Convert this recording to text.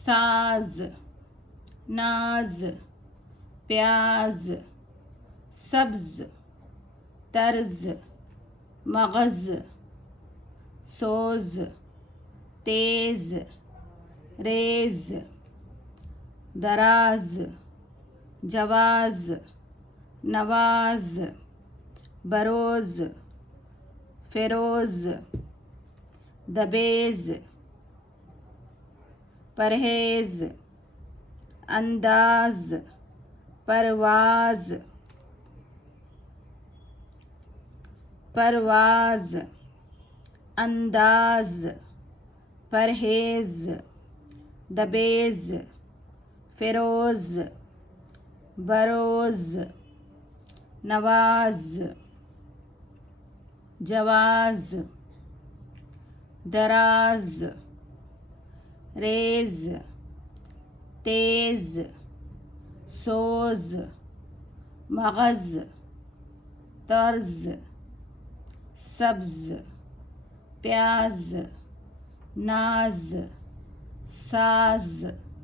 साज, नाज, प्याज, सब्ज, तर्ज, मगज, सोज, तेज, रेज, दराज, जवाज, नवाज, बरोज, फिरोज, दबेज, परहेज, अंदाज, परवाज, परवाज, अंदाज, परहेज, दबेज, फिरोज, बरोज, नवाज, जवाज, दराज, रेज, तेज, सोज, मगज, तर्ज, सब्ज, प्याज, नाज, साज,